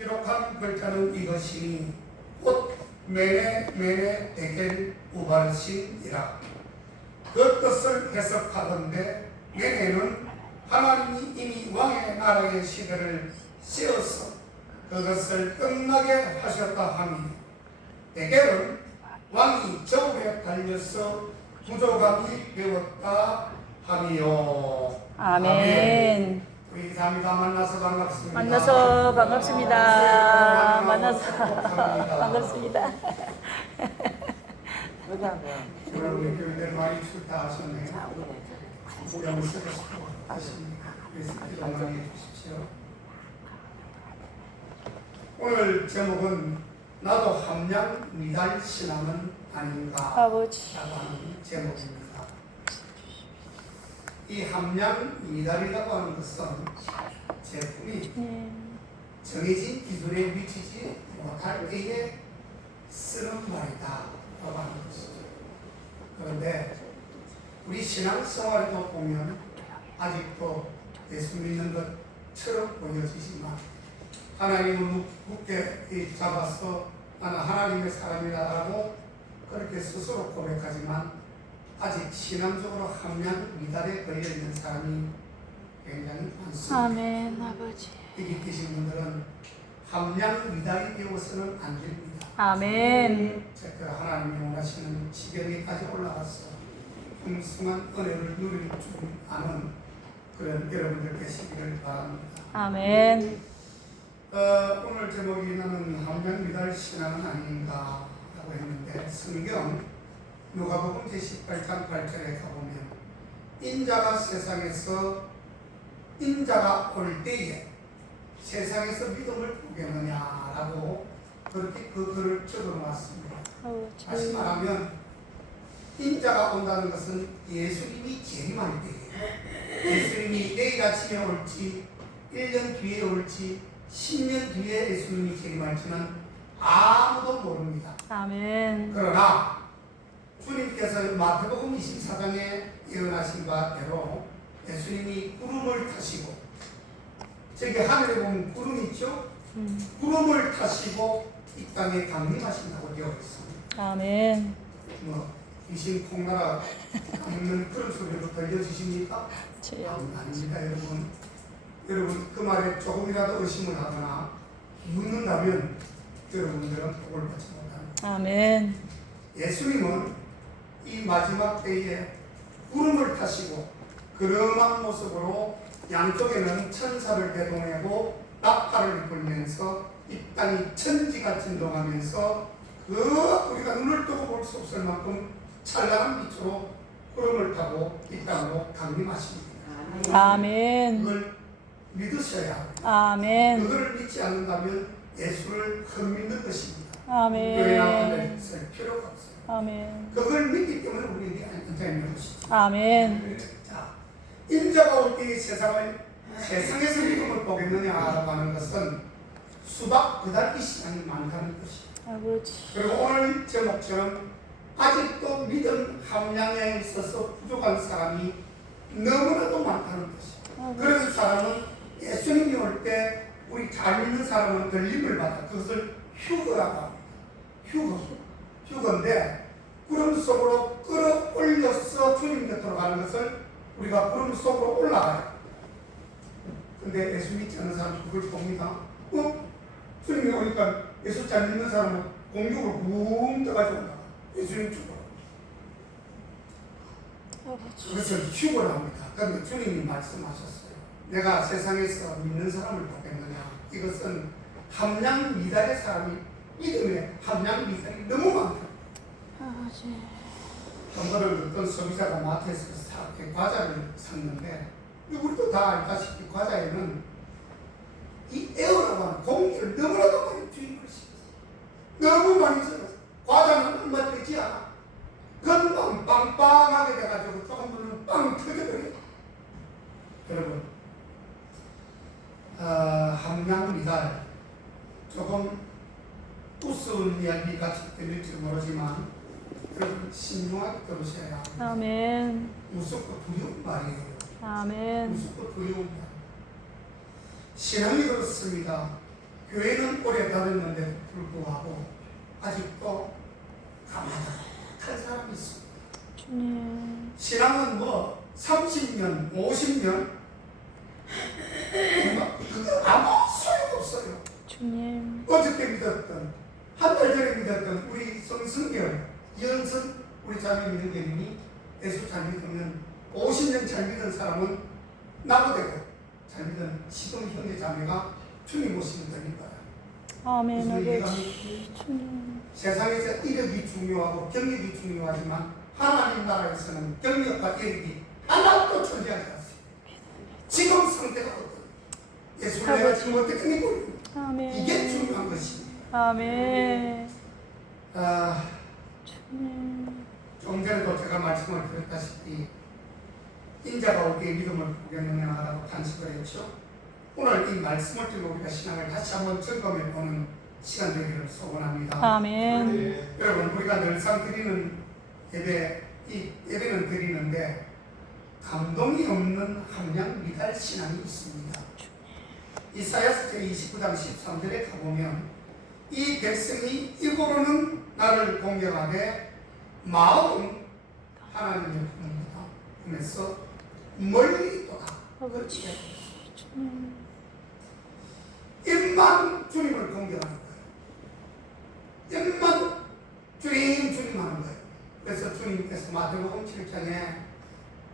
기록한 글자는 이것이니 곧 메네 에겔 우발신이라. 그 뜻을 해석하건대 메네는 하나님이 이미 왕의 나라의 시대를 씌어서 그것을 끝나게 하셨다 하니, 에겔은 왕이 저울에 달려서 부족함이 배웠다 하니요. 아멘. 우리 감사합니다. 만나서 반갑습니다. 만나서 반갑습니다. 만나서 반갑습니다. 여러분 교회들 많이 출타하셨네요. 영수를 하십니다. 그래서 건강해 주십시오. 오늘 제목은 나도 함량 미달 신앙은 아닌가 아버지. 라고 하는 제목입니다. 이 함량 미달이라고 하는 것은 제품이 정해진 기준에 미치지 못할 때에 쓰는 말이다 라고 하는 것이죠. 그런데 우리 신앙생활에도 보면 아직도 예수 믿는 것처럼 보여지지만 하나님을 굳게 잡아서 나는 하나님의 사람이다라고 그렇게 스스로 고백하지만 아직 신앙적으로 함량 미달에 걸려있는 사람이 굉장히 많습니다. 아멘. 아버지. 여기 계신 분들은 함량 미달이 되어서는 안 됩니다. 아멘. 특별히 하나님이 원하시는 지경에까지 올라가서 풍성한 은혜를 누릴 줄 아는 그런 여러분들 되시기를 바랍니다. 아멘. 오늘 제목이 나는 함량 미달 신앙은 아닌가 라고 했는데, 성경 누가복음 제18장 8절에 가보면 인자가 올 때에 세상에서 믿음을 보겠느냐라고 그렇게 그 글을 적어놓았습니다. 다시 말하면 인자가 온다는 것은 예수님이 재림할 때에, 예수님이 내일 아침에 올지 1년 뒤에 올지 10년 뒤에 예수님이 재림할지는 아무도 모릅니다. 아멘. 그러나 주님께서 마태복음 24장에 예언하신 바대로 예수님이 구름을 타시고, 저기 하늘에 보면 구름 있죠? 구름을 타시고 이 땅에 강림하신다고 되어 있습니다. 아멘. 귀신 콩나라 깎는 그런 소리로 들려주십니까? 주여. 아닙니다, 여러분. 여러분 그 말에 조금이라도 의심을 하거나 묻는다면 여러분들은 복을 받지 못합니다. 아멘. 예수님은 이 마지막 때에 구름을 타시고 그름한 모습으로 양쪽에는 천사를 대동하고 나팔을 불면서 이 땅이 천지가 진동하면서 우리가 눈을 뜨고 볼 수 없을 만큼 찬란한 빛으로 구름을 타고 이 땅으로 강림하십니다. 아멘. 그걸 믿으셔야 합니다. 아멘. 그걸 믿지 않는다면 예수를 헛믿는 것입니다. 아멘. 교회 나가는 쓸 필요가 없어요. 아멘. 그걸 믿기 때문에 우리에게 앉아 있는 것이죠. 아멘. 자, 인자가 올 때 세상에서 믿음을 보겠느냐라고 하는 것은 수박 그달기 시간이 많다는 것이죠. 아버지. 그리고 오늘 제목처럼 아직도 믿음 함량에 있어서 부족한 사람이 너무나도 많다는 것이죠. 그런 사람은 예수님이 올 때 우리 잘 믿는 사람은 들림을 받아. 그것을 휴거라고 합니다. 휴거인데 구름 속으로 끌어올려서 주님 곁으로 가는 것을 우리가 구름 속으로 올라가요. 근데 예수 믿지 않는 사람은 그걸 봅니다. 주님이 오니까 예수 잘 믿는 사람은 공격을 붕 떠가지고 온다. 예수님 죽어. 그것을 휴거라고 합니다. 그런데 주님이 말씀하셨어요. 내가 세상에서 믿는 사람을 보겠느냐. 이것은 함량 미달의 사람이 믿음에 함량 미달이 너무 많다. 아버지. 한 번은 어떤 소비자가 마트에서 과자를 샀는데, 우리도 다 알다시피 과자에는 이 에어라고 하는 공기를 너무나도 많이 주입을 시켰어요. 너무 많이 써서 과자는 얼마 되지 않아. 금방 빵빵하게 돼가지고 조금 보면 빵 터져버려요. 여러분, 함량 미달, 조금 우스운 이야기 같이 들릴지 모르지만 여러분 신중하게 들으셔야 합니다. 아멘. 무섭고 두려운 말이에요. 아멘. 무섭고 두려운 말. 신앙이 그렇습니다. 교회는 오래 다녔는데도 불구하고 아직도 가만한 사람이 있습니다. 주님. 신앙은 뭐 30년, 50년 그거 아무 소용없어요. 주님. 어저께 믿었던, 한 달 전에 믿었던 우리 성승결, 이현선 우리 자매 믿는 예수 잘 믿으면 50년 잘 믿은 사람은 나보다 잘 믿은 시동 형제 자매가 주님 모시는 겁니다. 아멘. 무슨 얘기가 아버지. 주님. 세상에서 이력이 중요하고 경력이 중요하지만 하나님 나라에서는 경력과 이력이 하나도 존재하지 않습니다. 지금 상태가 어떤 예수를 내가 지금 어떻게 믿고 있는가, 아멘. 이게 중요한 것입니다. 아멘. 아, 주님. 좀 전에도 제가 말씀을 드렸다시피 인자가 오기에 믿음을 구경하라고 탄식을 했죠. 오늘 이 말씀을 들고 우리가 신앙을 다시 한번 점검해 보는 시간 되기를 소원합니다. 아멘. 여러분, 우리가 늘상 드리는 예배, 이 예배는 드리는데 감동이 없는 함량 미달 신앙이 있습니다. 이사야서 제29장 13절에 가보면 이 백성이 입으로는 나를 공경하되 마음은 하나님의 품에서 멀리 있도다. 아버지. 주님. 입만 주님을 공경하는 거예요. 입만 주님 하는 거예요. 그래서 주님께서 마태복음 7장에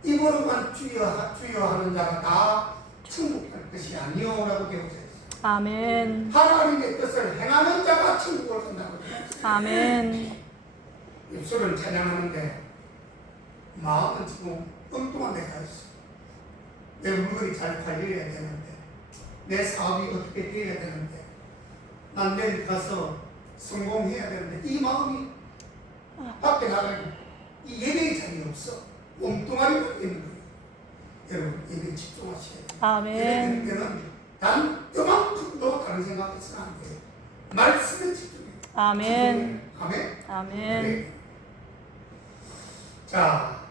입으로만 주여 하는 자가 다 천국 갈 것이 아니오라고 되어져 있어요. 아멘. 하나님의 뜻을 행하는 자가 천국을 간다고 되어 있어요. 아멘. 입술은 찬양하는데 마음은 지금 엉뚱한 데 가 있어요. 내 물건이 잘 팔려야 되는데, 내 사업이 어떻게 되어야 되는데, 난 내일 가서 성공해야 되는데 이 마음이 밖에 나가고 이 예배의 자리가 없어. 몸뚱아리만 있는 거예요. 여러분, 예배에 집중하셔야 돼요. 아멘. 예배 드릴 때는 단 요만큼도 다른 생각해서는 안 돼요. 말씀에 집중해요. 아멘. 아멘. 아멘. 네. 자,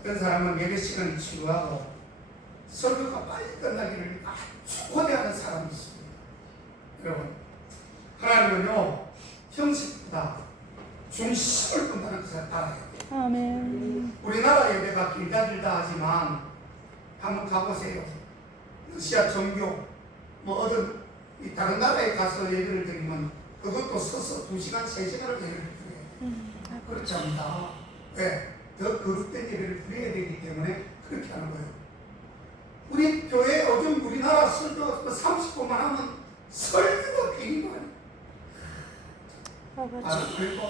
어떤 사람은 예배 시간이 지루하고 설교가 빨리 끝나기를 아주 고대하는 사람이 있습니다. 여러분, 하나님은요, 형식보다 중심을 본다는 것을 알아야 돼요. 아멘. 우리나라 예배가 길다 하지만 한번 가보세요. 러시아 정교, 뭐 어떤 다른 나라에 가서 예배를 드리면 그것도 서서 2시간, 3시간을 예배를 드려요. 그렇지 않다. 왜? 더 거룩된 예배를 드려야 되기 때문에 그렇게 하는 거예요. 우리 교회 요즘 우리나라 설교 30분만 하면 설교가 비리만. 아버지. 그리고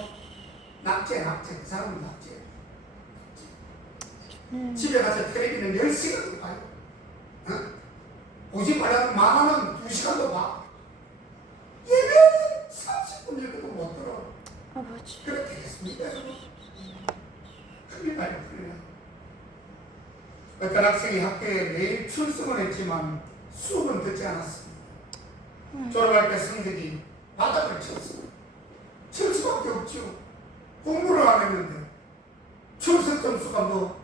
낙제. 그 사람은 낙제. 주님. 집에 가서 텔레비는 10시간도 봐요. 어? 보지 말라도 망하면 2시간도 봐. 예배는 30분 정도도 못 들어. 아버지. 그렇게 됐습니다. 큰일 나요. 어떤 학생이 학교에 매일 출석은 했지만 수업은 듣지 않았습니다. 졸업할 때 성적이 바닥을 쳤어요. 칠 수밖에 없죠. 공부를 안 했는데 출석 점수가 뭐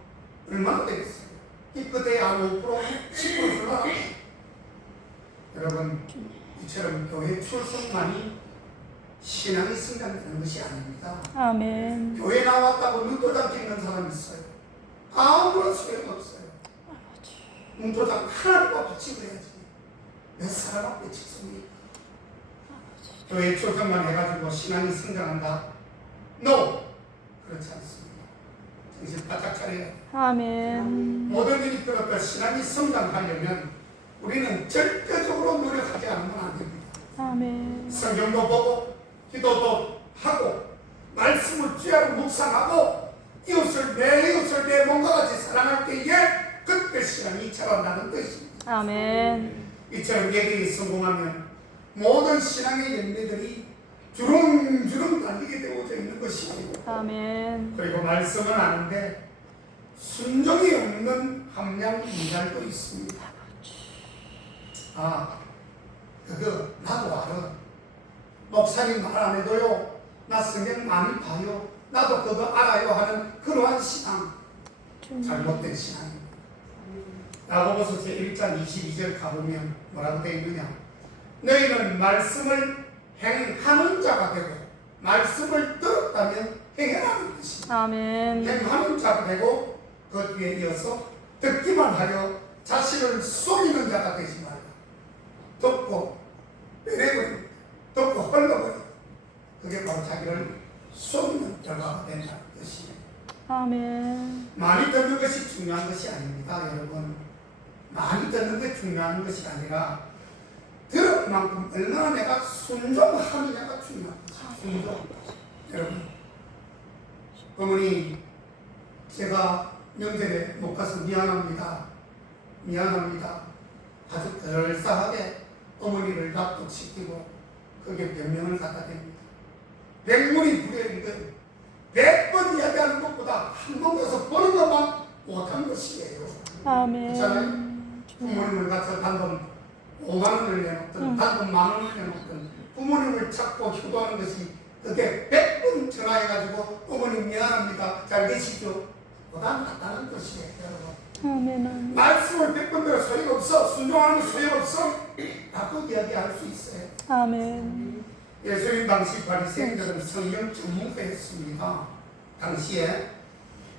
얼마나 되겠어요? 기껏해 한 5%, 10% 줄라. 여러분, 이처럼 교회 출석만이 신앙이 성장되는 것이 아닙니다. 아멘. 교회 나왔다고 눈도장 찍는 사람이 있어요. 아무런 소용없어요. 눈도장 하나님 앞에 찍어야지. 몇 사람 앞에 찍습니까? 교회 출석만 해가지고 신앙이 성장한다? No! 그렇지 않습니다. 정신 바짝 차려야 돼요. 아멘. 모든 일이 그렇다 신앙이 성장하려면 우리는 절대적으로 노력하지 않으면 안 됩니다. 아멘. 성경도 보고 기도도 하고 말씀을 쥐하고 묵상하고 이웃을 내 몸과 같이 사랑할 때에 그때 신앙이 자란다는 것입니다. 아멘. 이처럼 예배에 성공하면 모든 신앙의 열매들이 주렁주렁 달리게 되어져 있는 것이고, 아멘. 그리고 말씀은 아는데 순종이 없는 함량 미달도 있습니다. 아, 그거 나도 알아. 목사님 말 안 해도요, 나 성경 많이 봐요, 나도 그거 알아요 하는 그러한 신앙, 잘못된 신앙입니다. 야고보서 제1장 22절 가보면 뭐라고 되어 있느냐? 너희는 말씀을 행하는 자가 되고 말씀을 들었다면 행하는 것이다. 아멘. 행하는 자가 되고 그 뒤에 이어서 듣기만 하여 자신을 속이는 자가 되지 말라. 듣고 빼내버리고 듣고 흘러버리고 그게 바로 자기를 속이는 자가 된다는 것이에요. 아멘. 많이 듣는 것이 중요한 것이 아닙니다, 여러분. 많이 듣는 것이 중요한 것이 아니라 들은 만큼 얼마나 내가 순종하느냐가 중요한 거죠. 순종. 여러분, 어머니 제가 명절에 못 가서 미안합니다. 아주 그럴싸하게 어머니를 납득시키고 그게 변명을 갖다 댑니다. 백문이 불여일견 100번 이야기하는 것보다 한 번 가서 보는 것만 못한 것이에요. 아멘. 그렇잖아요. 부모님을 가서 단돈 5만 원을 내놓든 단돈 10,000원을 내놓든 부모님을 찾고 효도하는 것이 그게 100번 전화해가지고 어머님 미안합니다. 잘 계시죠? 보다 낫다는 것이에요, 여러분. 아멘. 말씀을 100번 들어 소리가 없어. 순종하는 거 소리가 없어. 라고 이야기할 수 있어요. 아멘. 예수님 당시 바리새인들은 성경 전문가였습니다. 당시에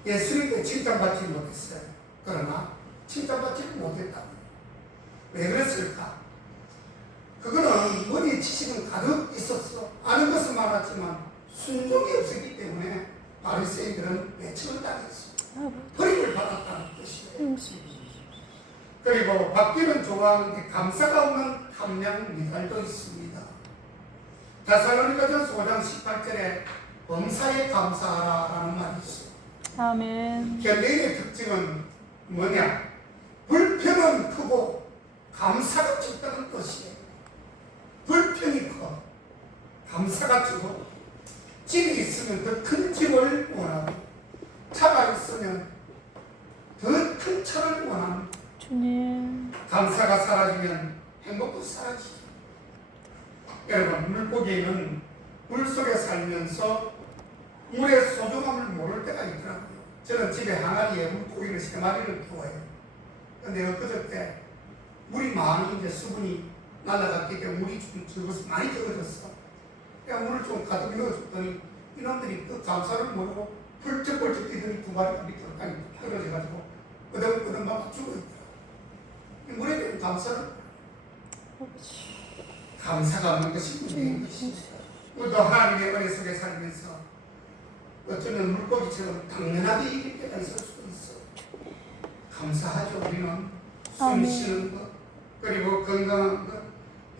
예수님께 칭찬받지 못했어요. 그러나 칭찬받지 못했다. 왜 그랬을까? 그거는 머리에 지식은 가득 있었어. 아는 것은 많았지만 순종이 없었기 때문에 바리새인들은 외침을 당했어. 버림을 받았다는 뜻이에요. 그리고 받기는 좋아하는데 감사가 없는 함량 미달도 있습니다. 데살로니가전서 5장 18절에 범사에 감사하라라는 말이 있어요. 아멘. 현대인의 특징은 뭐냐? 불평은 크고 감사가 적다는 것이에요. 불평이 커, 감사가 적고 집이 있으면 더 큰 집을 원하고 차가 있으면 더 큰 차를 원합니다. 주님. 감사가 사라지면 행복도 사라지죠. 여러분, 물고기는 물속에 살면서 물의 소중함을 모를 때가 있더라고요. 저는 집에 항아리에 물고기를 3마리를 키워요. 근데 엊그저께 물이 많이 이제 수분이 날아갔기 때문에 물이 좀 적어서 많이 적어졌어. 그냥 물을 좀 가득 넣어줬더니 이놈들이 그 감사를 모르고 펄쩍펄쩍 뛰더니 2마리가 밑으로 땅에 떨어져가지고 끄덕끄덕 막 죽어있더라고요. 물에 대한 감사가 없는 것이 문제인 것이죠. 우리도 하나님의 은혜 속에 살면서 어쩌면 물고기처럼 당연하게 이길 때가 있을 수도 있어. 감사하죠. 우리는 숨 쉬는 것, 그리고 건강한 것,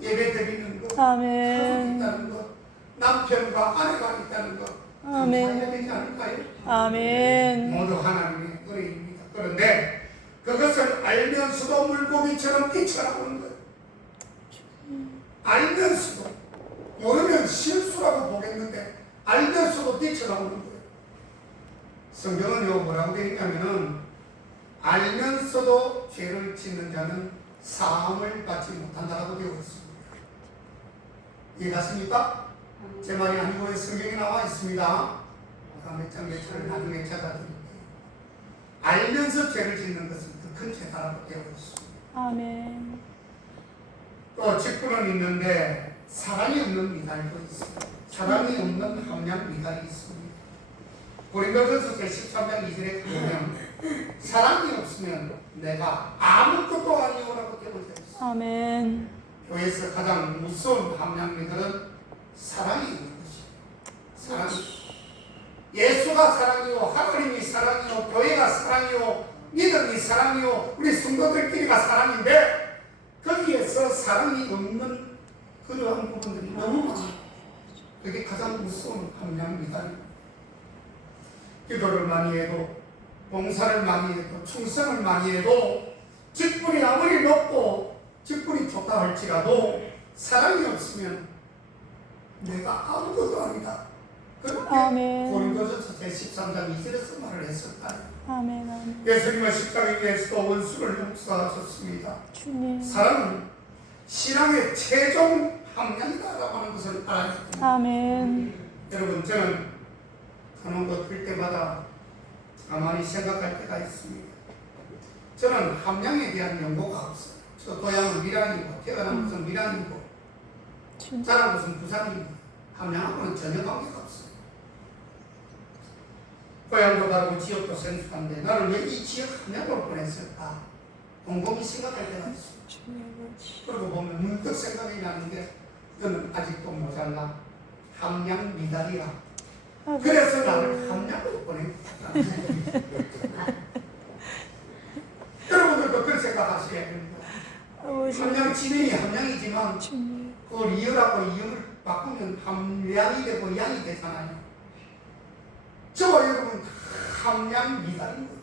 예배 드리는 것, 아멘. 가족이 있다는 것, 남편과 아내가 있다는 것, 감사해야 되지 않을까요? 아멘. 모두 하나님의 은혜입니다. 그런데 그것을 알면서도 물고기처럼 뛰쳐나오는 거예요. 알면서도, 모르면 실수라고 보겠는데 알면서도 뛰쳐나오는 거예요. 성경은 뭐라고 되어 있냐면은 알면서도 죄를 짓는 자는 사함을 받지 못한다라고 되어 있습니다. 이해가십니까? 제 말이 아니고 성경에 나와 있습니다. 몇 장 몇 절을 나중에 찾아드릴게요. 알면서 죄를 짓는 것은 더 큰 죄다라고 되어 있습니다. 아멘. 또 직분은 있는데 사랑이 없는 미달도 있습니다. 사랑이 없는 함량 미달이 있습니다. 고린도전서 13장 2절에 보면 사랑이 없으면 내가 아무것도 아니오라고 되어 있습니다. 아멘. 교회에서 가장 무서운 함량 미달은 사랑이 있는 것입니다. 사랑이. 예수가 사랑이요, 하나님이 사랑이요, 교회가 사랑이요, 믿음이 사랑이요, 우리 성도들끼리가 사랑인데 거기에서 사랑이 없는 그러한 부분들이 너무 많아요. 그게 가장 무서운 함량입니다. 기도를 많이 해도, 봉사를 많이 해도, 충성을 많이 해도, 직분이 아무리 높고 직분이 좋다 할지라도 사랑이 없으면 내가 아무것도 아니다. 그렇게 아멘. 고린도전서 제13장 2절에서 말을 했었다. 아멘. 아멘. 예수님은 십자가에 위해서도 원수를 용서하셨습니다. 주님. 사랑은 신앙의 최종 함량이다라고 하는 것을 알아야 됩니다. 아멘. 여러분, 저는 가는 곳 볼 때마다 가만히 생각할 때가 있습니다. 저는 함량에 대한 연고가 없어요. 저 고향은 밀양이고 태어난 곳은 밀양이고 저랑 무슨 부산입니다. 함양하고는 전혀 관계가 없어요. 고향도 다르고 지역도 생소한데 나를 왜 이 지역 함양으로 보냈을까? 곰곰이 생각할 때가 있어요. 그러고 보면 문득 생각이 나는 게 이거는 아직도 모자라. 함양 미달이라. 그래서 나를 함양으로 보냈다. 여러분들도 그런 생각하셔야 됩니다. 함양 진행이 함양이지만 그 리을하고 이음을 바꾸면 함양이 되고 양이 되잖아요. 저와 여러분 함양 미달입니다.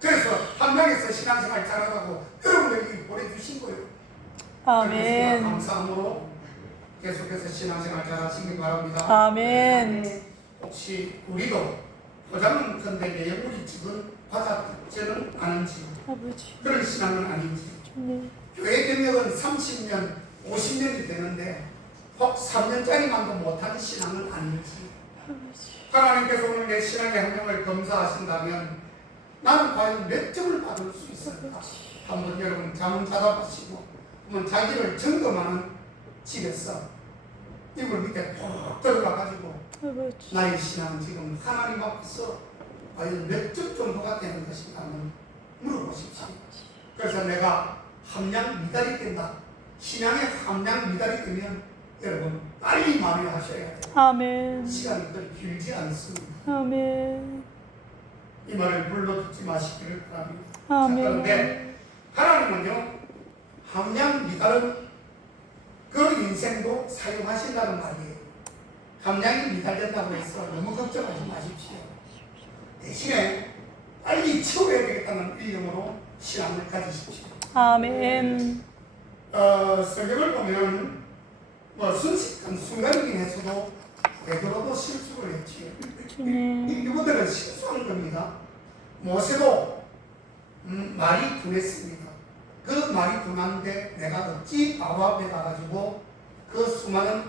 그래서 함양에서 신앙생활 잘하다고 여러분에게 보내주신 거예요. 아멘. 감사함으로 계속해서 신앙생활 잘하시기 바랍니다. 아멘. 혹시 우리도 포장은 건데 내용물이 찍은 받아들지는 않은지 아버지. 그런 신앙은 아닌지 교회 경력은 30년, 50년이 되는데 혹 3년짜리만도 못하는 신앙은 아닌지 하나님께서 오늘 내 신앙의 환경을 검사하신다면 나는 과연 몇 점을 받을 수 있을까? 한번 여러분 잠을 찾아보시고 한번 자기를 점검하는 집에서 이불 밑에 푹 들어가가지고 나의 신앙은 지금 하나님 앞에서 과연 몇 점 정도가 되는 것인가 한번 물어보십시오. 그래서 내가 함량 미달이 된다. 신앙의 함량 미달이 되면 여러분 빨리 만회하셔야 돼요. 아멘. 시간이 그리 길지 않습니다. 아멘. 이 말을 물러 듣지 마시기를 바랍니다. 아멘. 자, 그런데 하나님은요 함량 미달은 그 인생도 사용하신다는 말이에요. 함량이 미달된다고 해서 너무 걱정하지 마십시오. 대신에 빨리 채워야 되겠다는 일념으로 신앙을 가지십시오. 아멘. 성경을 보면 순식간 순간이긴 해서도 베드로도 실수를 했지요. 이분들은 실수한 겁니다. 모세도 말이 둔했습니다. 그 말이 둔한데 내가 어찌 바로 앞에 가가지고 그 수많은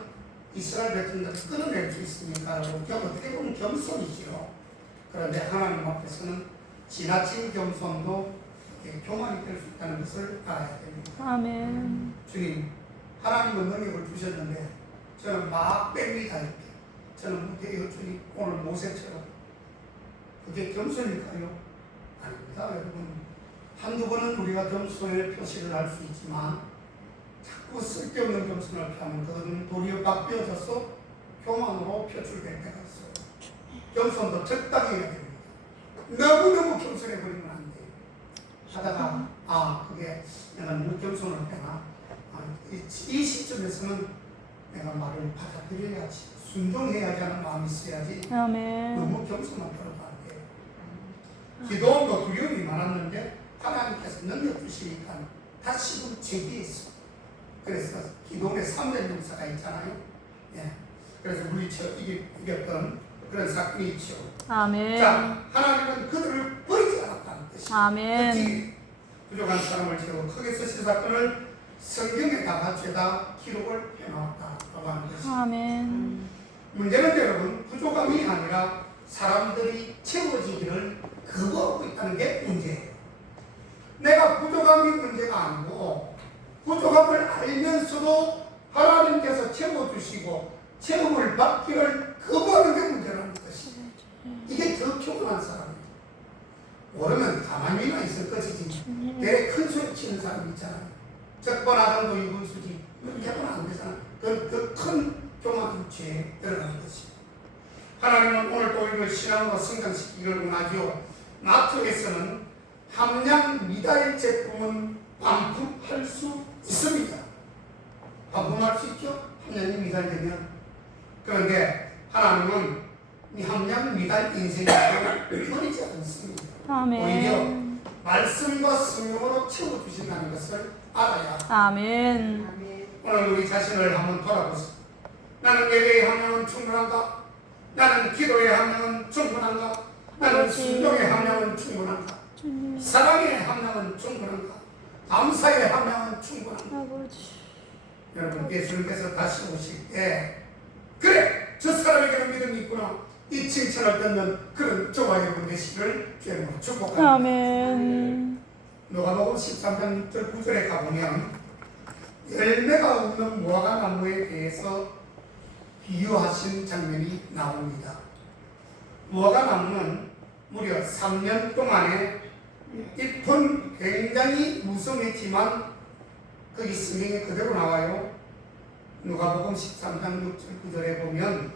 이스라엘 백성들을 끊어낼 수 있습니까? 어떻게 보면 겸손이지요. 그런데 하나님 앞에서는 지나친 겸손도 교만이 될 수 있다는 것을 알아야 됩니다. 아멘. 주님, 하나님은 능력을 주셨는데 저는 막 뺍니다 이렇게. 저는 못해요 주님. 오늘 모세처럼. 그게 겸손일까요? 아닙니다 여러분. 한두 번은 우리가 겸손의 표시를 할 수 있지만 자꾸 쓸데없는 겸손을 펴면 그것은 도리어 바뀌어져서 교만으로 표출될 때가 있어요. 겸손도 적당히 해야 됩니다. 너무너무 겸손해버리면 안 돼요. 하다가 그게 내가 너무 겸손을 해나 이 시점에서는 내가 말을 받아들여야지 순종해야지 하는 마음이 있어야지 아멘. 너무 겸손한 버릇 안 돼요. 기도원도 두려움이 많았는데 하나님께서 능력 주시니까 다시금 제기에 있어. 그래서 기도원에 3년 용사가 있잖아요. 예. 그래서 물리쳐 이겼던 그런 사건이 있죠. 아멘. 자, 하나님은 그들을 버리지 않았다는 뜻이에요. 아멘. 부족한 사람을 채워 크게 쓰신 사건을 성경에다 갖춰다 기록을 해놓았다고 하는 것이죠. 아멘. 문제는 여러분 부족함이 아니라 사람들이 채워지기를 거부하고 있다는 게 문제예요. 내가 부족함이 문제가 아니고 부족함을 알면서도 하나님께서 채워주시고 채움을 받기를 거부하는 게 문제라는 것이에요. 이게 더 교만한 사람이에요. 모르면 가만히만 있을 것이지 내래 큰 소리 치는 사람 있잖아요. 적반하장도 이분수지 그렇게 하면 안 되잖아. 그 큰 교만한 죄에 들어가는 것이에요. 하나님은 오늘 또 이걸 신앙으로 성장시키기를 원하죠. 마트에서는 함량 미달 제품은 반품할 수 있습니다. 반품할 수 있죠? 함량이 미달되면. 그런데 하나님은 이 함량 미달 인생을 버리지 않습니다. 아멘. 오히려 말씀과 성령으로 채워주신다는 것을 알아야 합니다. 아멘. 오늘 우리 자신을 한번 돌아보세요. 나는 예배의 함량은 충분한가? 나는 기도의 함량은 충분한가? 나는 순종의 함량은 충분한가? 사랑의 함량은 충분한가? 감사의 함량은 충분한가? 아버지. 여러분 예수님께서 다시 오실 때 그래! 저 사람에게는 믿음이 있구나. 이 칭찬을 듣는 그런 저와 여러분 되시기를 주님으로 축복합니다. 아멘. 누가복음 13장 6절 9절에 가보면 열매가 없는 무화과 나무에 대해서 비유하신 장면이 나옵니다. 무화과 나무는 무려 3년 동안에 잎은 굉장히 무성했지만 거기 성경에 그대로 나와요. 누가복음 13장 6절 9절에 보면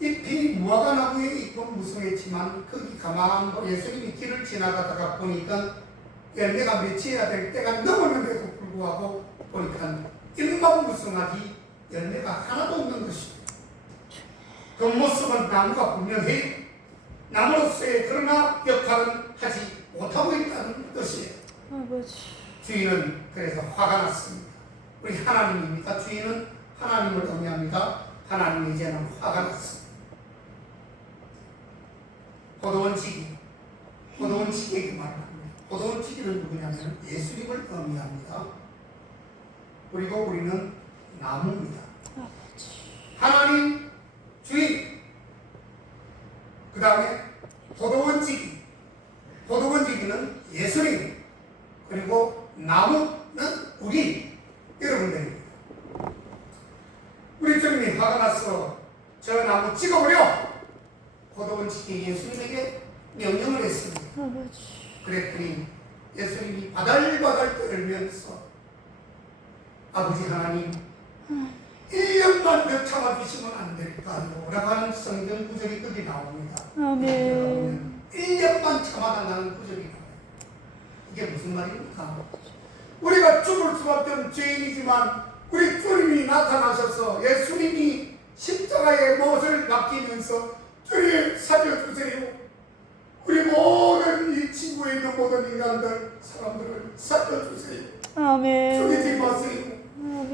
잎이 무화과 나무의 잎은 무성했지만 거기 가만 예수님이 길을 지나가다가 보니까 열매가 맺혀야 될 때가 넘었는데도 불구하고 보니까 잎만 무성하지 열매가 하나도 없는 것입니다. 그 모습은 나무가 분명히 나무로서의 그러나 역할은 하지 못하고 있다는 뜻이에요. 아버지. 주인은 그래서 화가 났습니다. 우리 하나님입니까? 주인은 하나님을 의미합니다. 하나님이 이제는 화가 났습니다. 포도원지기에게 말합니다. 포도원지기는 누구냐면 예수님을 의미합니다. 그리고 우리는 나무입니다. 하나님, 주인, 그 다음에 포도원지기는 예수님, 그리고 나무는 우리 여러분들입니다. 우리 주님이 화가 나서 저 나무 찍어버려! 포도원지기 예수님에게 명령을 했습니다. 그랬더니 예수님이 바달바달 떨면서 아버지 하나님 1년만 더 참아주시면 안 될까요? 라고 하는 성경 구절이 거기 나옵니다. 아멘. 1년만 참아달라는 구절이 나와요. 이게 무슨 말입니까? 우리가 죽을 수밖에 없는 죄인이지만 우리 주님이 나타나셔서 예수님이 십자가의 못을 맡기면서 주님 살려주세요. 우리 모든 이 지구에 있는 모든 인간들, 사람들을 살려주세요. 아멘. 죽이지 마세요.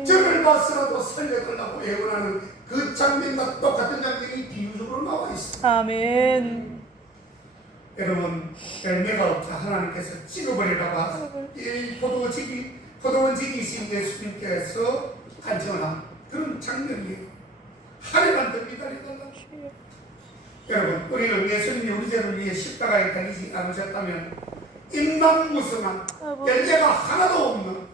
저를 봐서라도 살려달라고 애원하는 그 장면과 똑같은 장면이 비유적으로 나와 있습니다. 아멘. 여러분, 열매가 없자 하나님께서 찍어버리라고 하사 이 포도원지기이신 예수님께서 간청한 그런 장면이에요. 하루만 더 기다려달라. 여러분, 우리는 예수님이 우리 죄를 위해 십자가에 달리지 않으셨다면 잎만 무성한 열매가 하나도 없는,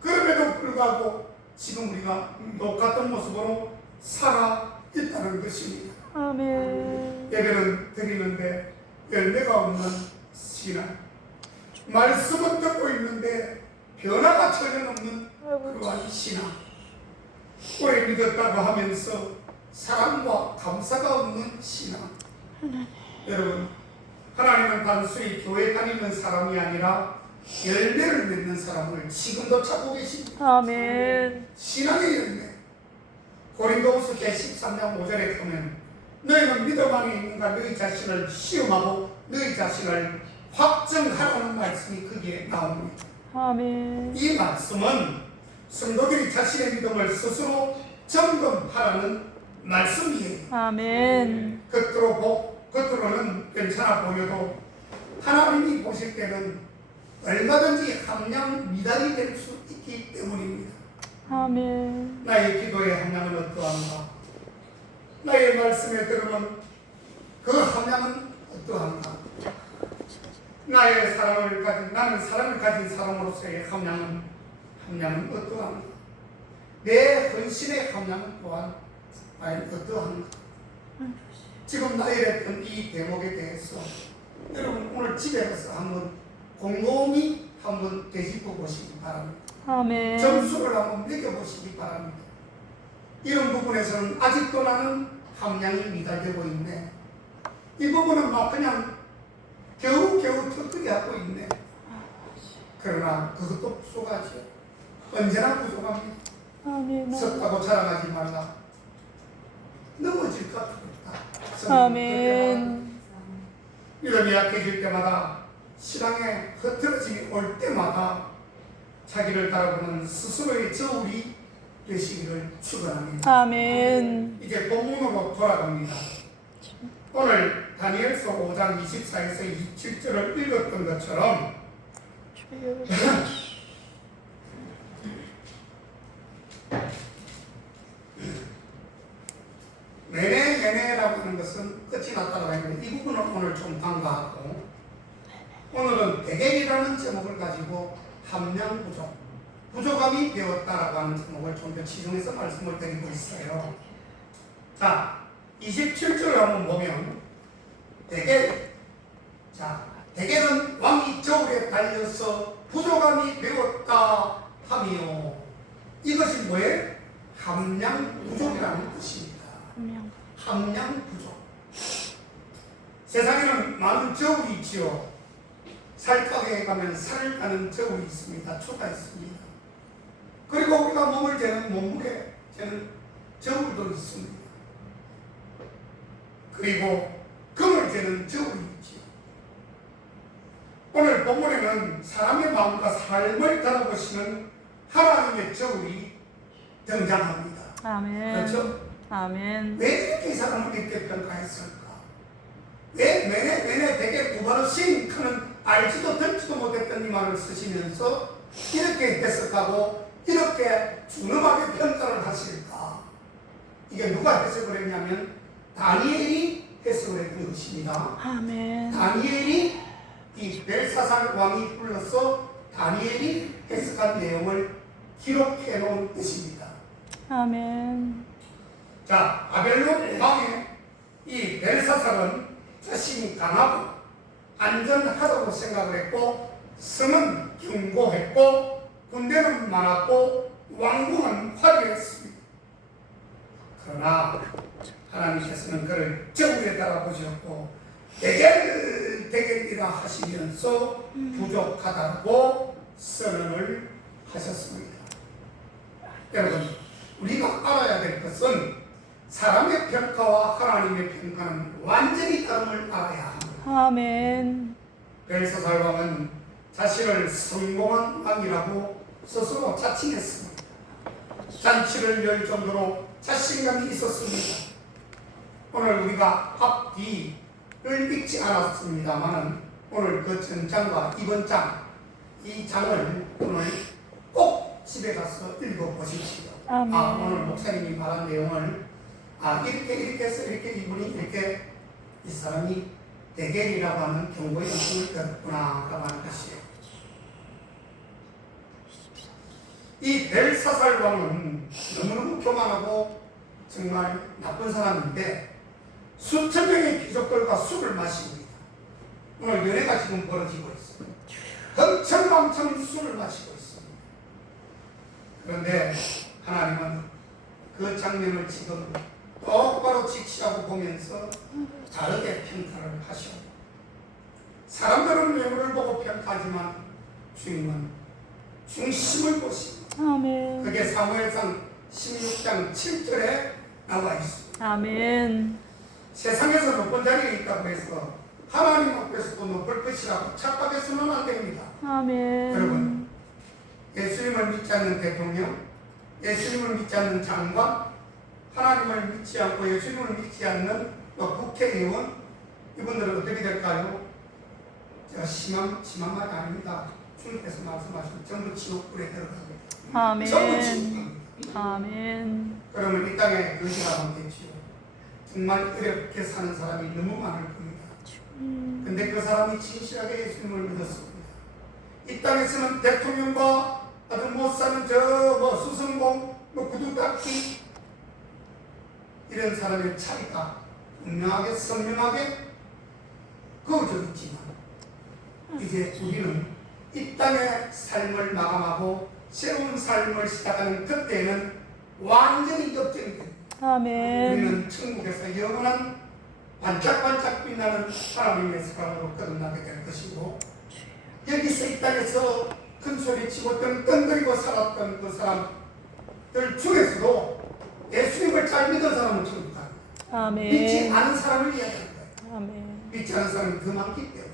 그럼에도 불구하고 지금 우리가 똑같은 모습으로 살아 있다는 것입니다. 아멘. 예배는 드리는데 열매가 없는 신앙, 말씀은 듣고 있는데 변화가 전혀 없는 그러한 신앙, 오래 믿었다고 하면서 사랑과 감사가 없는 신앙. 여러분, 하나님은 단순히 교회 다니는 사람이 아니라 열매를 맺는 사람을 지금도 찾고 계십니다. 아멘. 신앙의 열매. 고린도후서 13장 5절에 보면 너희는 믿음 안에 있는가 너희 자신을 시험하고 너희 자신을 확정하라는 말씀이 거기에 나옵니다. 아멘. 이 말씀은 성도들이 자신의 믿음을 스스로 점검하라는 말씀이에요. 아멘. 겉으로는 괜찮아 보여도 하나님이 보실 때는 얼마든지 함량 미달이 될 수 있기 때문입니다. 아멘. 나의 기도의 함량은 어떠한가? 나의 말씀에 들으면 그 함량은 어떠한가? 나는 사랑을 가진 사람으로서의 함량은 어떠한가? 내 헌신의 함량은 또한 어떠한가? 지금 나열했던 이 대목에 대해서 여러분 오늘 집에 가서 한번 곰곰이 한번 되짚어 보시기 바랍니다. 아멘. 점수를 한번 매겨보시기 바랍니다. 이런 부분에서는 아직도 나는 함량이 미달되고 있네. 이 부분은 막 그냥 겨우 턱턱이 하고 있네. 그러나 그것도 부족하죠. 언제나 부족합니다. 아멘. 섰다고 자랑하지 말라. 넘어질 것 같다. 아멘. 믿음이 약해질 때마다 신앙의 흐트러짐이 올 때마다 자기를 바라보는 스스로의 저울이 되시기를 축원합니다. 아멘. 이제 본문으로 돌아갑니다. 오늘 다니엘서 5장 24에서 27절을 읽었던 것처럼 내내라고 하는 것은 끝이 났다고 했는데 이 부분을 오늘 좀 간과하고 오늘은 대결이라는 제목을 가지고 함량 부족, 부족함이 되었다라고 하는 제목을 좀 더 치중해서 말씀을 드리고 있어요. 자, 27절을 한번 보면 대개는 왕이 저울에 달려서 부족함이 되었다 하며, 이것이 뭐예요? 함량 부족이라는 뜻입니다. 함량 부족. 세상에는 많은 저울이 있지요. 살가게에 가면 살을 가는 저울이 있습니다. 초가 있습니다. 그리고 우리가 몸을 재는 몸무게 재는 저울도 있습니다. 그리고 금을 재는 저울이 있지요. 오늘 본문에는 사람의 마음과 삶을 달아보시는 하나님의 저울이 등장합니다. 아멘. 그렇죠? 아멘. 왜 이렇게 이 사람을 이렇게 평가했을까? 왜 내내 되게 구바르신 그는 알지도 듣지도 못했던 이 말을 쓰시면서 이렇게 해석하고 이렇게 준엄하게 평가를 하실까? 이게 누가 해석을 했냐면 다니엘이 해석을 했던 것입니다. 아멘. 다니엘이 이 벨사살 왕이 불러서 다니엘이 해석한 내용을 기록해 놓은 것입니다. 아멘. 자, 바벨론 왕의 이 벨사살은 자신이 강하고 안전하다고 생각을 했고, 성은 견고했고, 군대는 많았고, 왕궁은 화려했습니다. 그러나 하나님께서는 그를 저울에 달아보셨고 대결이라 하시면서 부족하다고 선언을 하셨습니다. 여러분, 우리가 알아야 될 것은 사람의 평가와 하나님의 평가는 완전히 다름을 알아야 합니다. 아멘. 벨사살 왕은 자신을 성공한 왕이라고 스스로 자칭했습니다. 잔치를 열 정도로 자신감이 있었습니다. 오늘 우리가 앞뒤를 읽지 않았습니다만 오늘 그 전장과 이번 장, 이 장을 오늘 꼭 집에 가서 읽어보십시오. 아멘. 오늘 목사님이 말한 내용을 이렇게 해서 이렇게 이분이 이렇게 이 사람이 대결이라고 하는 경고의 말씀을 들었구나 라고 하는 것이에요. 이 벨사살 왕은 너무너무 교만하고 정말 나쁜 사람인데 수천 명의 귀족들과 술을 마십니다. 오늘 연애가 지금 벌어지고 있습니다. 흥청망청 술을 마시고 있습니다. 그런데 하나님은 그 장면을 지금 똑바로 직시하고 보면서 다르게 평가를 하셔. 사람들은 외모를 보고 평가하지만 주님은 중심을 보십니다. 아멘. 그게 사무엘상 16장 7절에 나와 있습니다. 아멘. 세상에서 높은 자리에 있다고 해서 하나님 앞에서도 높을 것이라고 착각해서는 안 됩니다. 아멘. 여러분, 예수님을 믿지 않는 대통령, 예수님을 믿지 않는 장관, 하나님을 믿지 않고 예수님을 믿지 않는 국회의원, 이분들은 어떻게 될까요? 제가 심한 말이 아닙니다. 주님께서 말씀하신 전부 지옥불에 들어갑니다. 아멘. 전부 지옥불입니다. 아멘. 그러면 이 땅에 의지가 많겠지요. 정말 어렵게 사는 사람이 너무 많을 겁니다. 근데 그 사람이 진실하게 예수님을 믿었습니다. 이 땅에서는 대통령과 아주 못 사는 수성공, 구두닦기 이런 사람의 차이가 분명하게 선명하게 그어져 있지만 이제 우리는 이 땅의 삶을 마감하고 새로운 삶을 시작하는 그때에는 완전히 역전이 됩니다. 아멘. 우리는 천국에서 영원한 반짝반짝 빛나는 하나님의 사랑으로 거듭나게 될 것이고, 여기서 이 땅에서 큰 소리치고 떵떵거리고 살았던 그 사람들 중에서도 예수님을 잘 믿은 사람은 천국 갑니다. 아멘. 믿지 않은 사람을 이야기하는 거예요. 아멘. 믿지 않은 사람이 더 많기 때문에.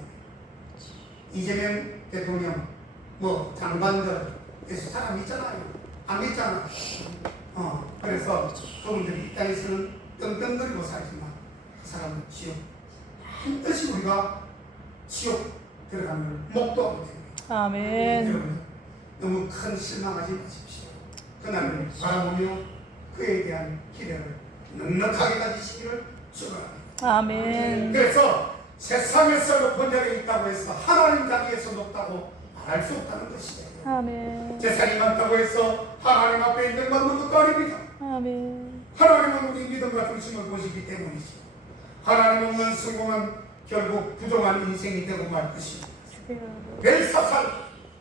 이재명 대통령, 장관들, 예수 사람 믿잖아요. 안 믿잖아요. 그래서 그분들이 이 땅에서는 떵떵거리고 살지만 그 사람은 지옥, 반드시 우리가 지옥 들어가는 목도하게 됩니다. 아멘. 여러분, 너무 큰 실망하지 마십시오. 그날을 바라보며 그에 대한 기대를 넉넉하게 가지시기를 축원합니다. 아멘. 그래서 세상에서 높은 자리에 있다고 해서 하나님 자리에서 높다고 말할 수 없다는 것이에요. 아멘. 재산이 많다고 해서 하나님 앞에 인정받는 것도 아닙니다. 아멘. 하나님은 우리 믿음과 중심을 보시기 때문이죠. 하나님 없는 성공은 결국 부정한 인생이 되고 말 것입니다. 벨사살,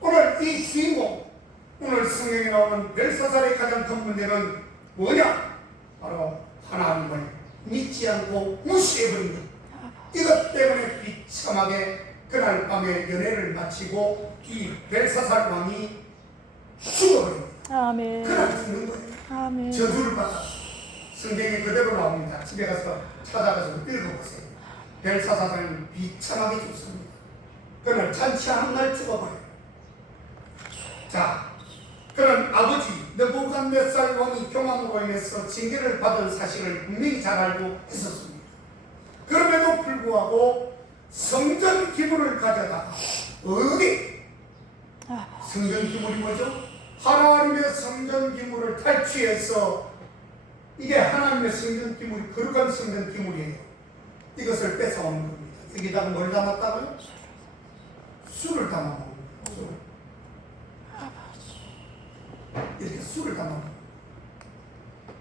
오늘 이 주인공, 오늘 성경에 나오는 벨사살의 가장 큰 문제는 뭐냐? 바로 하나님을 믿지 않고 무시해버린 것. 이것 때문에 비참하게 그날 밤에 연회를 마치고 이 벨사살 왕이 죽어버립니다. 아멘. 그날 죽는 거예요. 아멘. 저주를 받아. 성경에 그대로 나옵니다. 집에 가서 찾아가서 읽어보세요. 벨사살은 비참하게 죽습니다. 그는 잔치하는 날 죽어버려요. 자, 그는 아버지 느부갓네살 왕이 교만으로 인해서 징계를 받은 사실을 분명히 잘 알고 있었습니다. 그럼에도 불구하고 성전 기물을 가져다가 어디? 성전 기물이 뭐죠? 하나님의 성전 기물을 탈취해서 이게 하나님의 성전 기물이 거룩한 성전 기물이에요. 이것을 뺏어오는 겁니다. 여기다가 뭘 담았다고요? 술을 담아먹는 거예요. 이렇게 술을 담아먹는 거예요.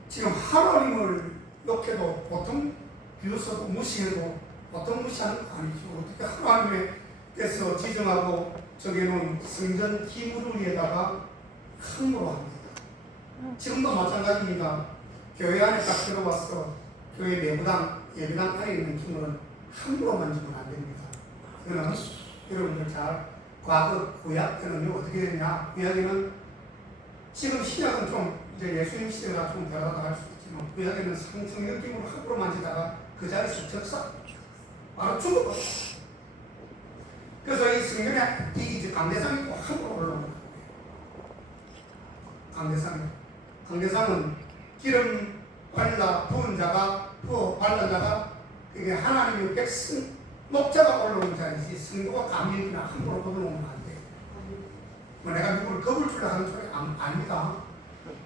지금 하나님을 욕해도 보통 비웃어도 무시해도 보통 무시하는 거 아니죠. 어떻게 하나님께서 지정하고 저기는 성전 기물 위에다가 함부로 합니다. 지금도 마찬가지입니다. 교회 안에 딱 들어와서 교회 내부당, 예배당 안에 있는 기물은 함부로 만지면 안 됩니다. 이거는 여러분들 잘 과거 구약 때는 어떻게 되냐? 구약에는 지금 신약은 좀 이제 예수님 시대가 좀 변화가 할 수 있지만 구약에는 성전 기물을 함부로 만지다가 그 자리에서 적사 바로 죽어버려. 그래서 이 성전에 이제 강대상이 또 함부로 올라오는 거예요. 강대상은 기름 발라 부은 자가 발라 자가 그게 하나님의 백성 목자가 올라오는 자리지 성도가 감리나 함부로 올라오면 안 돼. 뭐 내가 누구를 겁을 주려 하는 소리 아닙니다.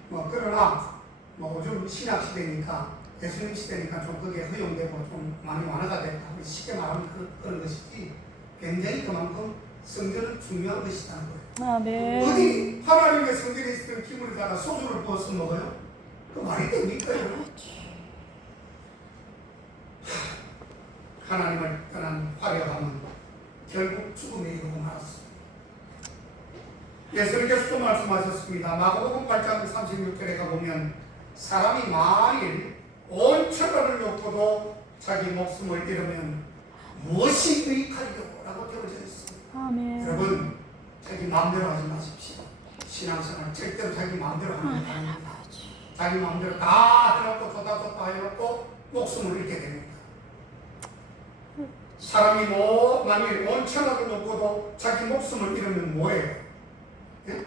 뭐 그러나 뭐 요즘 신약 시대니까 예수님 시대니까 좀 그게 허용되고 좀 많이 완화가 됐다. 쉽게 말하면 그런 것이지 굉장히 그만큼 성전은 중요한 것이라는 거예요. 아멘. 어디 하나님의 성전에 있는 기물에다가 소주를 부어서 먹어요? 그 말이 됩니까? 하나님을 떠난 화려함은 결국 죽음에 이르고 말았습니다. 예수님께서도 말씀하셨습니다. 마가복음 8장 36절에 가보면 사람이 만일 온 천하를 놓고도 자기 목숨을 잃으면 무엇이 유익하리요? 라고 되어져 있습니다. 아멘. 여러분 자기 마음대로 하지 마십시오. 신앙생활 절대로 자기 마음대로 하는 게 아닙니다. 자기 마음대로 다 해놓고 좋다 해놓고 목숨을 잃게 됩니다. 사람이 만일 온 천하를 놓고도 자기 목숨을 잃으면 뭐예요? 예?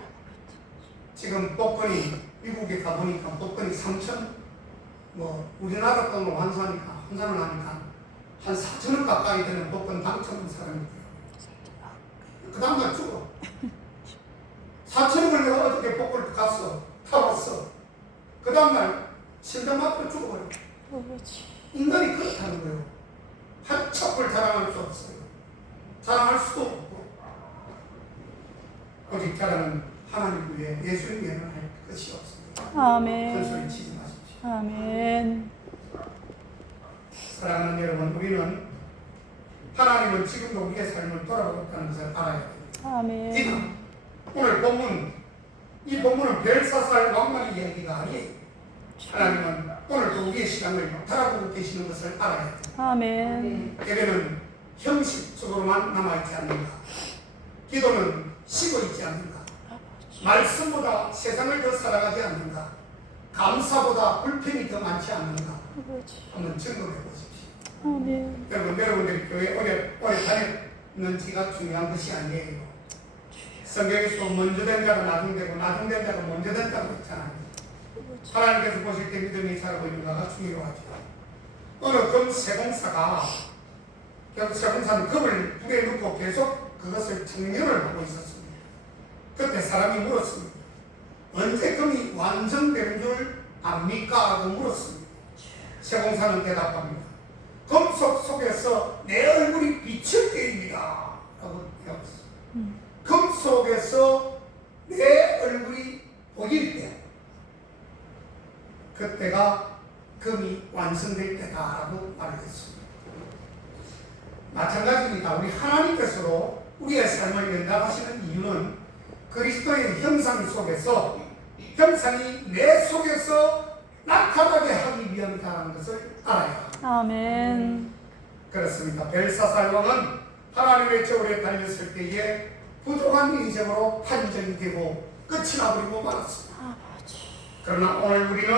지금 복권이 미국에 가보니까 복권이 3천 뭐 우리나라 돈으로 환산을 하니까 한 4천원 가까이 되는 복권 당첨된 사람이 있더라고요. 그 다음날 죽어. 4천원을 내가 어떻게 복권을 갔어 타봤어. 그 다음날 심장 맞고 죽어버려. 인간이 그렇다는 거예요. 한 척을 자랑할 수 없어요. 자랑할 수도 없고 오직 자랑은 하나님 위에 예수님 외에는 할 것이 없습니다. 아멘. 큰 소리 치지 마십시오. 아멘. 사랑하는 여러분, 우리는 하나님은 지금도 우리의 삶을 돌아보고 있다는 것을 알아야 됩니다. 아멘. 이는 오늘 본문, 이 본문은 벨사살 왕만의 이야기가 아니에요. 하나님은 오늘도 우리의 시간을 돌아보고 계시는 것을 알아야 됩니다. 아멘. 예배는 형식적으로만 남아있지 않는가? 기도는 쉬고 있지 않는가? 말씀보다 세상을 더 살아가지 않는가? 감사보다 불평이 더 많지 않는가? 한번 점검해 보십시오. 아멘. 여러분들이 교회 오래 다녔는지가 중요한 것이 아니에요. 성경에서 먼저 된 자가 나중되고 나중된 자가 먼저 된다고 했잖아요. 하나님께서 보실 때 믿음이 자라고 있는가가 중요하죠. 어느 금 세공사가 결국 세공사는 금을 불에 넣고 계속 그것을 청년을 하고 있었습니다. 그때 사람이 물었습니다. 언제 금이 완성되는 줄 압니까? 라고 물었습니다. 세공사는 대답합니다. 금속 속에서 내 얼굴이 비칠 때입니다. 라고 대답했습니다. 금 속에서 내 얼굴이 보일 때 그때가 금이 완성될 때다라고 말했습니다. 마찬가지입니다. 우리 하나님께서도 우리의 삶을 연장하시는 이유는 그리스도의 형상 속에서 형상이 내 속에서 나타나게 하기 위함이라는 것을 알아야 합니다. 아멘. 그렇습니다. 벨사살 왕은 하나님의 저울에 달렸을 때에 부족한 인생으로 판정이 되고 끝이 나버리고 말았습니다. 그러나 오늘 우리는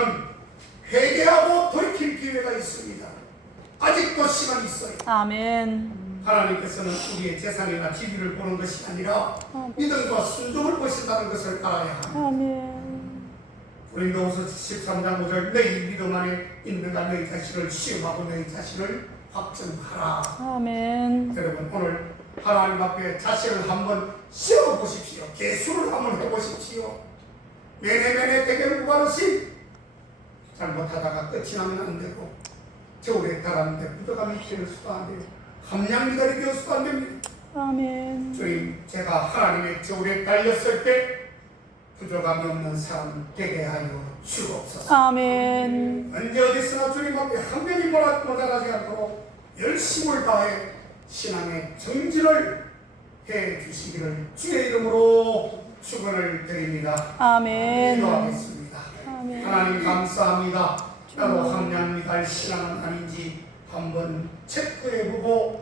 회개하고 돌이킬 기회가 있습니다. 아직도 시간이 있어요. 아멘. 하나님께서는 우리의 재산이나 지위를 보는 것이 아니라 믿음과 순종을 보신다는 것을 알아야 합니다. 아멘. 고린도후서 13장 5절 너희 믿음 안에 있는가 너희 자신을 시험하고 너희 자신을 확증하라. 아멘. 여러분 오늘 하나님 앞에 자신을 한번 시험해 보십시오. 개수를 한번 해보십시오. 매네매네 대결 구하듯이 잘못하다가 끝이 나면 안 되고 저울에 달았는데 부족함이 되는 수도 안 돼요. 함량미달이 되어 수도 안 됩니다. 아멘. 주님, 제가 하나님의 저울에 달렸을 때 부족함이 없는 사람 되게 하여 주옵소서. 아멘. 언제 어디서나 주님 앞에 한 명이 모자라지 않도록 열심을 다해 신앙의 정진을 해 주시기를 주의 이름으로 축원을 드립니다. 아멘. 기도하겠습니다. 아멘. 하나님 감사합니다. 나도 함량미달 신앙은 아닌지 한번 체크해보고